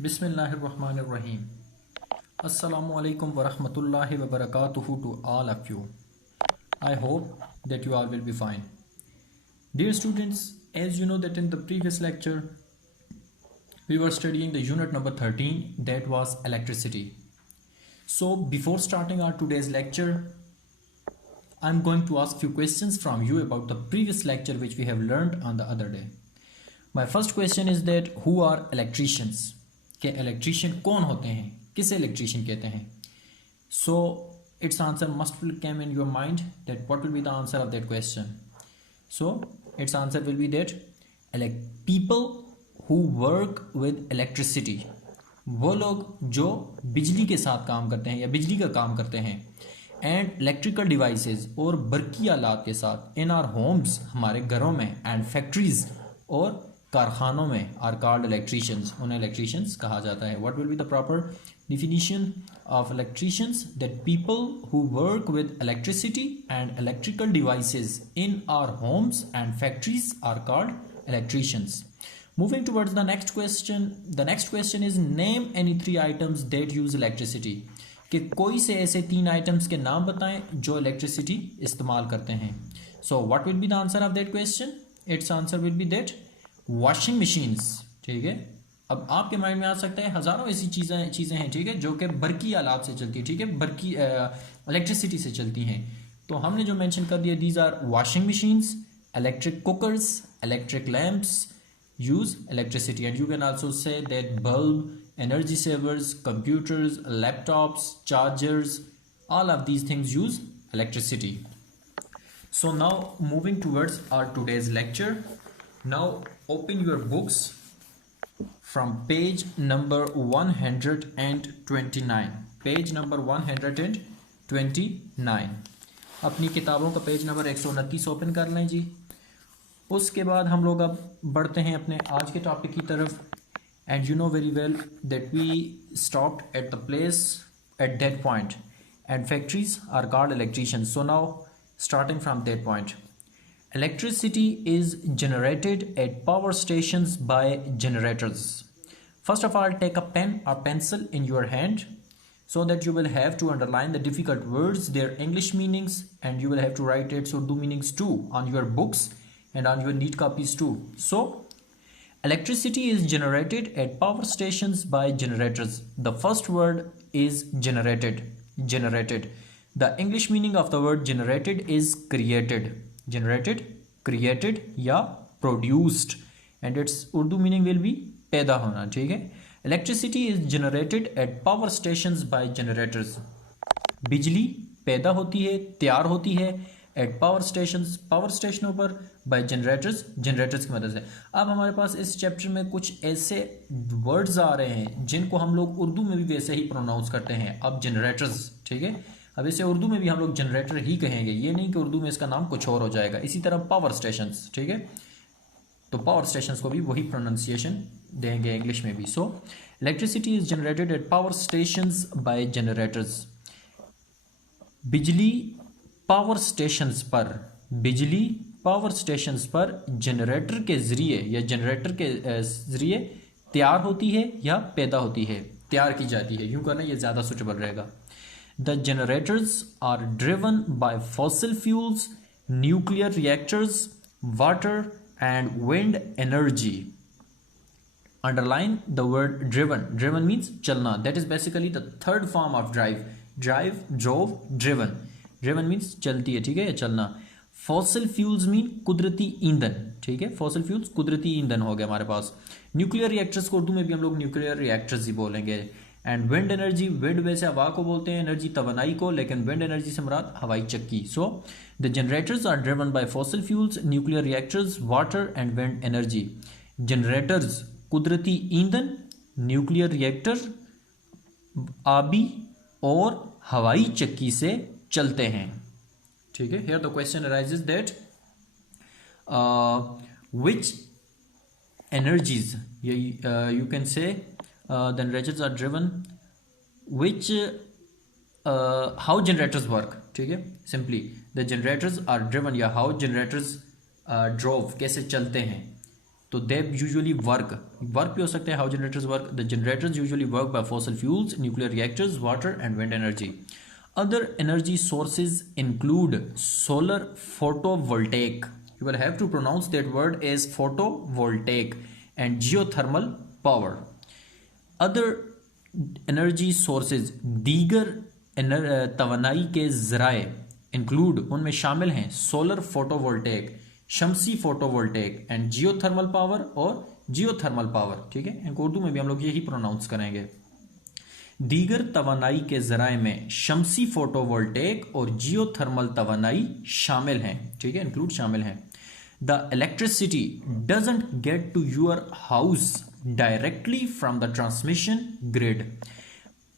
Bismillahirrahmanirrahim. Assalamu alaikum wa rahmatullahi wa barakatuhu to all of you. I hope that you all will be fine. Dear students, as you know that in the previous lecture we were studying the unit number 13, that was electricity. So before starting our today's lecture, I'm going to ask few questions from you about the previous lecture which we have learned on the other day. My first question is that who are electricians? कि electrician कौन होते हैं, किसे electrician कहते हैं? So it's answer must will come in your mind that what will be the answer of that question. So it's answer will be that people who work with electricity, वो लोग जो बिजली के साथ काम करते हैं या बिजली का काम करते हैं, एंड इलेक्ट्रिकल डिवाइसेस और बरकी आलात के साथ इन आर होम्स, हमारे घरों में, एंड फैक्ट्रीज और कारखानों में, आर कॉल्ड इलेक्ट्रीशियंस, उन्हें इलेक्ट्रीशियंस कहा जाता है. What will be the proper definition of electricians? That people who work with electricity and electrical devices in our homes and factories are called electricians. Moving towards the next question. The next question is name any 3 items that use electricity. कि कोई से ऐसे 3 items के नाम बताएं जो electricity इस्तेमाल करते हैं. So what will be the answer of that question? Its answer will be that washing machines. ठीक है, अब आपके माइंड में आ सकता है हज़ारों ऐसी चीज़ें हैं, ठीक है, जो कि बरकी आलात से चलती है, ठीक है, बरकी इलेक्ट्रिसिटी से चलती हैं. तो हमने जो मेंशन कर दिया, these are washing machines, electric cookers, electric lamps use electricity. And you can also say that bulb, energy savers, computers, laptops, chargers, all of these things use electricity. So now moving towards our today's lecture. Now open your books from page number 129. Page number 129. अपनी किताबों का page number 129 open कर लें जी. उसके बाद हम लोग अब बढ़ते हैं अपने आज के टॉपिक की तरफ. And you know very well that we stopped at the place at that point, and factories are called electricians. So now starting from that point. Electricity is generated at power stations by generators. First of all, take a pen or pencil in your hand so that you will have to underline the difficult words, their English meanings, and you will have to write its Urdu meanings too on your books and on your neat copies too. So, electricity is generated at power stations by generators. The first word is generated. Generated. The English meaning of the word generated is created. Generated, created या produced, and its Urdu meaning will be पैदा होना. ठीक है, electricity is generated at power stations by generators. बिजली पैदा होती है, तैयार होती है at power stations, पावर स्टेशनों पर, by generators, generators की मदद से. अब हमारे पास इस चैप्टर में कुछ ऐसे वर्ड्स आ रहे हैं जिनको हम लोग उर्दू में भी वैसे ही प्रोनाउंस करते हैं. अब generators, ठीक है, अब इसे उर्दू में भी हम लोग जनरेटर ही कहेंगे, ये नहीं कि उर्दू में इसका नाम कुछ और हो जाएगा. इसी तरह पावर स्टेशंस, ठीक है, तो पावर स्टेशंस को भी वही प्रोनाउंसिएशन देंगे इंग्लिश में भी. So electricity is generated at power stations by generators. बिजली पावर स्टेशंस पर, बिजली पावर स्टेशंस पर जनरेटर के ज़रिए या जनरेटर के ज़रिए तैयार होती है या पैदा होती है, तैयार की जाती है. यूँ करना ये ज़्यादा सूटेबल रहेगा. The generators are driven by fossil fuels, nuclear reactors, water and wind energy. Underline the word driven. Driven means chalna. That is basically the third form of drive. Drive, drove, driven. Driven means चलती है, ठीक है, या चलना. Fossil fuels mean कुदरती ईंधन, ठीक है, fossil fuels कुदरती ईंधन हो गया हमारे पास. Nuclear reactors को उर्दू में भी हम लोग nuclear reactors ही बोलेंगे. एंड विंड एनर्जी, विंड वैसे हवा को बोलते हैं, एनर्जी तवानाई को, लेकिन विंड एनर्जी से मुराद हवाई चक्की. So the generators are driven by fossil fuels, nuclear reactors, water and wind energy. Generators कुदरती ईंधन, न्यूक्लियर रिएक्टर आबी और हवाई चक्की से चलते हैं. ठीक है, here the question arises that which energies, you can say the generators are driven, which how generators work. ठीक है, simply the generators are driven या how generators drove, कैसे चलते हैं. तो दे यूजुअली वर्क भी हो सकते हैं. How generators work? The generators usually work by fossil fuels, nuclear reactors, water and wind energy. Other energy sources include solar photovoltaic. You will have to pronounce that word as photovoltaic, and geothermal power. Other energy sources, दीगर तवानाई के ज़राए include, उनमें शामिल हैं solar photovoltaic, Shamsi photovoltaic and geothermal power और geothermal power. ठीक है, इनको उर्दू में भी हम लोग यही प्रोनाउंस करेंगे. दीगर तवानाई के ज़राए में शमसी फोटोवोल्टेक और जियोथर्मल तवानाई शामिल हैं. ठीक है, इंक्लूड शामिल हैं. The electricity doesn't get to your house directly from the transmission grid.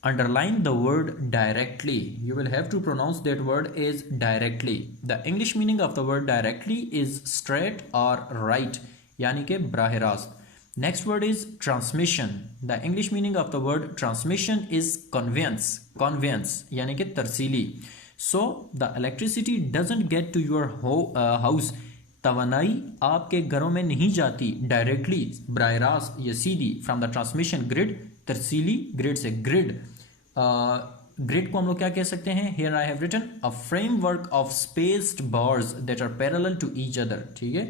Underline the word directly. You will have to pronounce that word as directly. The English meaning of the word directly is straight or right, यानी कि बराह रास्त. Next word is transmission. The English meaning of the word transmission is conveyance, यानी कि तरसीली. So the electricity doesn't get to your house. तवानाई आपके घरों में नहीं जाती डायरेक्टली, बराह रास्त या सीधी, फ्रॉम द ट्रांसमिशन ग्रिड, तरसीली ग्रिड से. ग्रिड को हम लोग क्या कह सकते हैं? Here I have written a framework of spaced bars that are parallel to each other. ठीक है,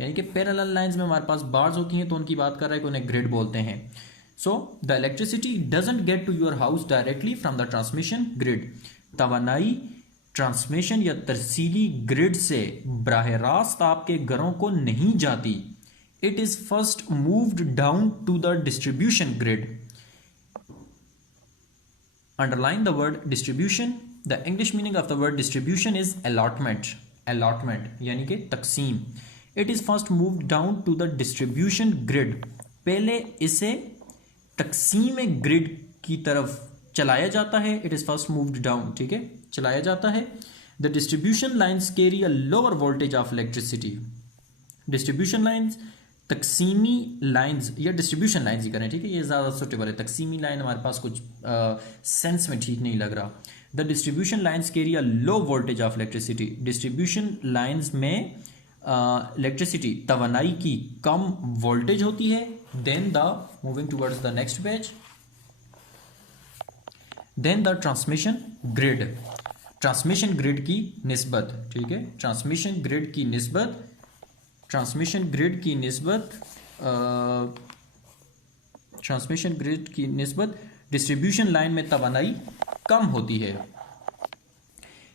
यानी कि पैरेलल लाइंस में हमारे पास बार्स होती हैं, तो उनकी बात कर रहा है कि उन्हें ग्रिड बोलते हैं. So the electricity doesn't get to your house directly from the transmission grid. तवानाई ट्रांसमिशन या तरसीली ग्रिड से बराह रास्त आपके घरों को नहीं जाती. It is first moved down to the distribution grid. Underline the word distribution. The English meaning of the word distribution is allotment. यानी कि तकसीम. It is first moved down to the distribution grid. पहले इसे तकसीम grid की तरफ चलाया जाता है. It is first moved down. ठीक है, चलाया जाता है. The distribution lines carry a lower voltage of electricity. Distribution lines, तकसीमी लाइंस या डिस्ट्रीब्यूशन लाइंस ही करें. ठीक है, ये ज़्यादा सूटेबल है. तकसीमी लाइन हमारे पास कुछ सेंस में ठीक नहीं लग रहा. The distribution lines carry a low voltage of electricity. Distribution lines में इलेक्ट्रिसिटी तवानाई की कम वोल्टेज होती है. Then the moving towards the next page, then the transmission grid. Transmission grid की निस्बत. ठीक है, ट्रांसमिशन ग्रिड की निस्बत डिस्ट्रीब्यूशन लाइन में तवानाई कम होती है.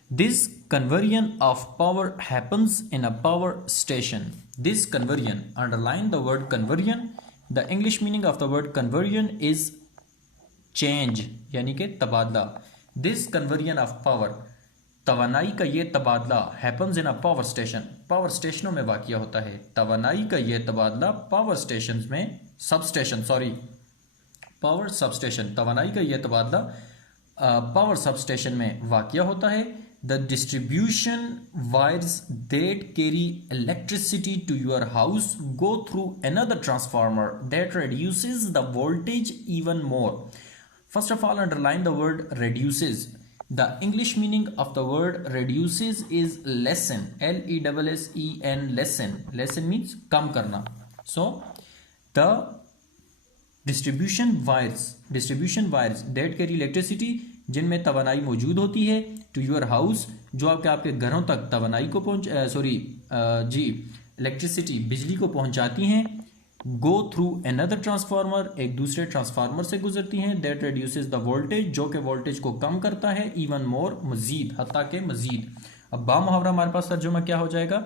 This conversion of power happens in a power station. This conversion, underline the word conversion. The English meaning of the word conversion is change, यानी कि तबादला. दिस कन्वर्जन ऑफ पावर, तवानाई का ये तबादला, happens in a power station, power स्टेशनों में वाक़या होता है. तवानाई का ये तबादला पावर स्टेशन में, पावर सबस्टेशन, तवानाई का ये तबादला पावर सबस्टेशन में वाक़या होता है. The distribution wires that carry electricity to your house go through another transformer that reduces the voltage even more. First of all, underline the word reduces. The English meaning of the word reduces is lessen. L-E-S-S-E-N, lessen. Lessen means कम करना. So the distribution wires that carry electricity, जिनमें तवानाई मौजूद होती है, to your house, जो आपके घरों तक तवानाई को इलेक्ट्रिसिटी, बिजली को पहुंचाती हैं. गो थ्रू अनदर ट्रांसफार्मर, एक दूसरे ट्रांसफार्मर से गुजरती हैं. दैट रिड्यूसेस द वोल्टेज, जो कि वोल्टेज को कम करता है. इवन मोर, मजीद, हत्ता के मजीद. अब बा मुहावरा हमारे पास तर्जुमा क्या हो जाएगा?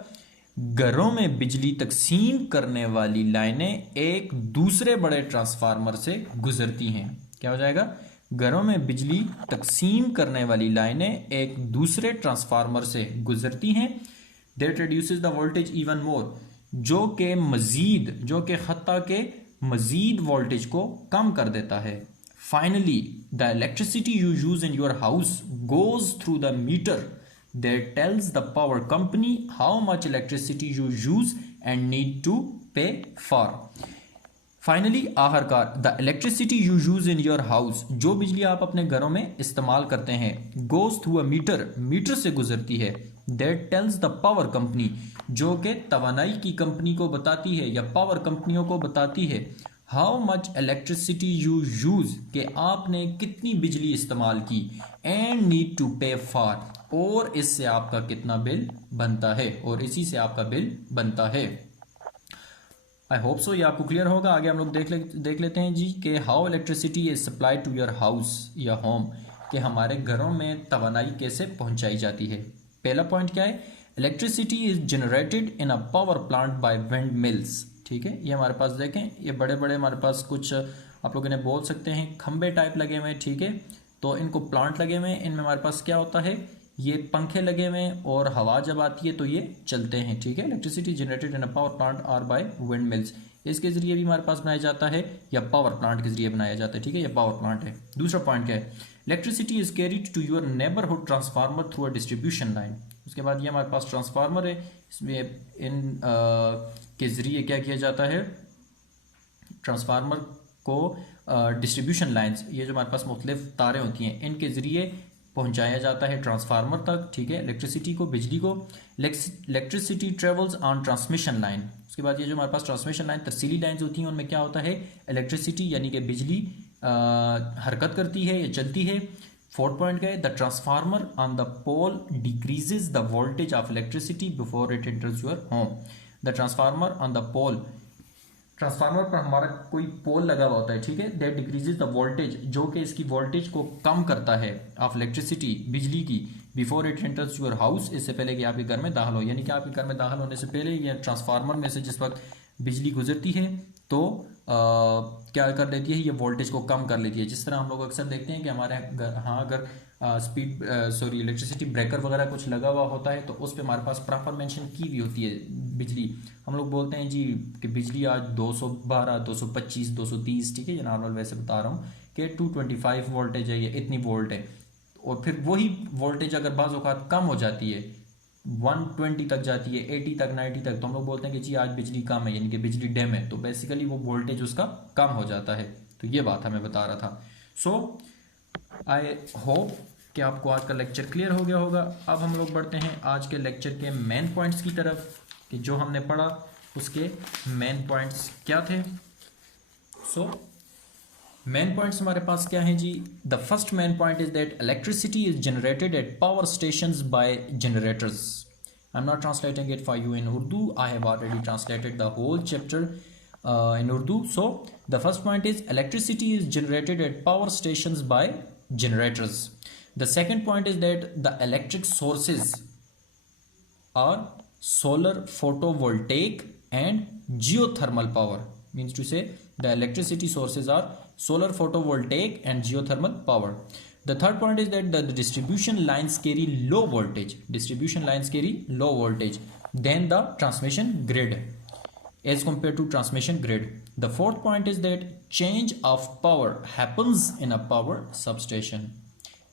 घरों में बिजली तकसीम करने वाली लाइनें एक दूसरे बड़े ट्रांसफार्मर से गुजरती हैं. क्या हो जाएगा? घरों में बिजली तकसीम करने वाली लाइनें एक दूसरे ट्रांसफार्मर से गुजरती हैं. That reduces the voltage even more, जो के हत्ता के मजीद वोल्टेज को कम कर देता है. Finally the electricity you use in your house goes through the meter that tells the power company how much electricity you use and need to pay for. Finally, आखिरकार, the electricity you use in your house, जो बिजली आप अपने घरों में इस्तेमाल करते हैं, गोज थ्रू अ मीटर से गुजरती है. That tells the power company, जो कि तवानाई की कंपनी को बताती है या पावर कंपनियों को बताती है, how much electricity you use, कि आपने कितनी बिजली इस्तेमाल की, and need to pay for, और इससे आपका कितना बिल बनता है, और इसी से आपका बिल बनता है। आई होप सो ये आपको क्लियर होगा। आगे हम लोग देख लेते हैं जी कि how electricity is supplied to your house या होम, कि हमारे घरों में तवानाई कैसे पहुंचाई जाती है। पहला पॉइंट क्या है, electricity is generated in a power plant by wind mills. ठीक है, ये हमारे पास देखें, ये बड़े बड़े हमारे पास कुछ आप लोग इन्हें बोल सकते हैं खंबे टाइप लगे हुए हैं। ठीक है, तो इनको प्लांट लगे हुए हैं, इनमें हमारे पास क्या होता है, ये पंखे लगे हुए हैं और हवा जब आती है तो ये चलते हैं। ठीक है, electricity generated in a power plant or by windmills, इसके जरिए भी हमारे पास बनाया जाता है या पावर प्लांट के जरिए बनाया जाता है। ठीक है, ये पावर प्लांट है। दूसरा पॉइंट क्या है, electricity is carried to your neighbourhood transformer through a distribution line. उसके बाद ये हमारे पास ट्रांसफार्मर है, इसमें इन के जरिए क्या किया जाता है, ट्रांसफार्मर को डिस्ट्रीब्यूशन लाइन्स, ये जो हमारे पास मुख्तलिफ तारें होती हैं, इनके जरिए पहुंचाया जाता है ट्रांसफार्मर तक। ठीक है, इलेक्ट्रिसिटी को, बिजली को। Electricity travels on transmission line. उसके बाद ये जो हमारे पास ट्रांसमिशन लाइन, तरसीली लाइन्स होती हैं, उनमें क्या होता है, इलेक्ट्रिसिटी यानी कि बिजली हरकत करती है या चलती है। फोर्थ पॉइंट क्या है, the transformer on the pole decreases the voltage of electricity before it enters your home. The transformer on the pole, transformer पर हमारा कोई पोल लगा हुआ होता है। ठीक है, दैट डिक्रीजेज द वोल्टेज, जो कि इसकी वोल्टेज को कम करता है, ऑफ इलेक्ट्रिसिटी, बिजली की, before it enters your house, इससे पहले कि आपके घर में दाखिल हो। यानी कि आपके घर में दाखिल होने से पहले या ट्रांसफार्मर में से जिस वक्त बिजली गुजरती है तो क्या कर लेती है, ये वोल्टेज को कम कर लेती है। जिस तरह हम लोग अक्सर देखते हैं कि हमारे हाँ अगर इलेक्ट्रिसिटी ब्रेकर वगैरह कुछ लगा हुआ होता है तो उस पर हमारे पास प्रॉपर मेंशन की हुई होती है बिजली। हम लोग बोलते हैं जी कि बिजली आज 212, 225, 230, ठीक है, ये नॉर्मल वैसे बता रहा हूँ कि 225 वोल्टेज है, ये इतनी वोल्ट है। और फिर वही वोल्टेज अगर बाज़ औक़ात कम हो जाती है, 120 तक जाती है, 80 तक, 90 तक, तो हम लोग बोलते हैं कि जी आज बिजली कम है, यानी कि बिजली डैम है। तो बेसिकली वो वोल्टेज उसका कम हो जाता है। तो ये बात हमें बता रहा था। सो आई होप कि आपको आज का लेक्चर क्लियर हो गया होगा। अब हम लोग बढ़ते हैं आज के लेक्चर के मेन पॉइंट्स की तरफ, कि जो हमने पढ़ा उसके मेन पॉइंट्स क्या थे। सो मेन पॉइंट्स हमारे पास क्या हैं जी। The first main point is that electricity is generated at power stations by generators. I am not translating it for you in Urdu, I have already translated the whole chapter in Urdu. So the first point is electricity is generated at power stations by generators. The second point is that the electric sources are solar, photovoltaic and geothermal power. Means to say the electricity sources are solar, photovoltaic and geothermal power. The third point is that the distribution lines carry low voltage. Distribution lines carry low voltage than the transmission grid as compared to transmission grid. The fourth point is that change of power happens in a power substation.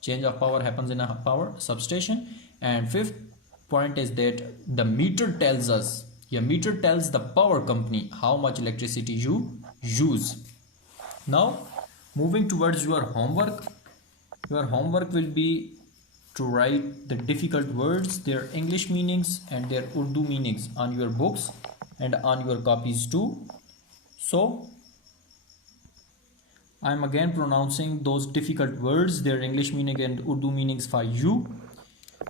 Change of power happens in a power substation. And fifth point is that the meter tells us, your meter tells the power company how much electricity you use. Now moving towards your homework. Your homework will be to write the difficult words, their English meanings and their Urdu meanings on your books and on your copies too. So I am again pronouncing those difficult words, their English meaning and Urdu meanings for you.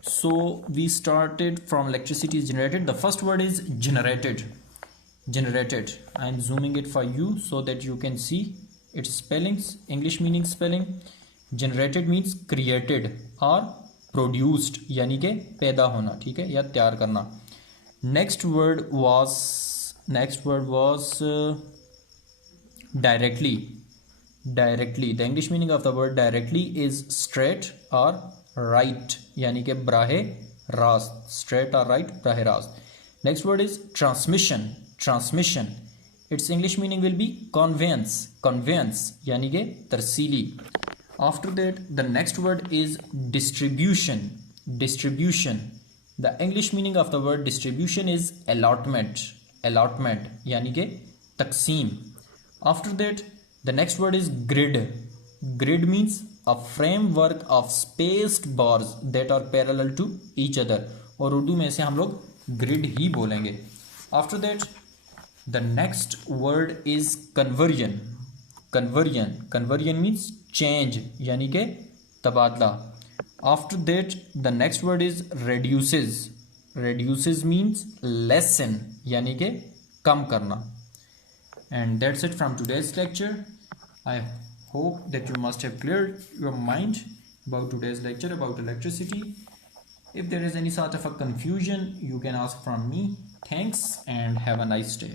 So we started from electricity is generated. The first word is generated. Generated. I am zooming it for you so that you can see its spellings, English meaning spelling. Generated means created or produced, यानी कि पैदा होना, ठीक है, या तैयार करना. Next word was directly. Directly. The English meaning of the word directly is straight or right, यानी कि बराहे रास्त. Straight or right, बराहे रास्त. Next word is transmission. Transmission. Its English meaning will be conveyance. Conveyance, यानी कि तरसीली. After that, the next word is distribution. Distribution. The English meaning of the word distribution is allotment. Allotment यानी कि तकसीम. After that, the next word is grid. Grid means a framework of spaced bars that are parallel to each other. और उर्दू में इसे हम लोग grid ही बोलेंगे. After that the next word is conversion. Conversion means change यानी कि तबादला. After that the next word is reduces means lessen यानी कि कम करना. And that's it from today's lecture. I hope that you must have cleared your mind about today's lecture about electricity. If there is any sort of a confusion, you can ask from me. Thanks and have a nice day.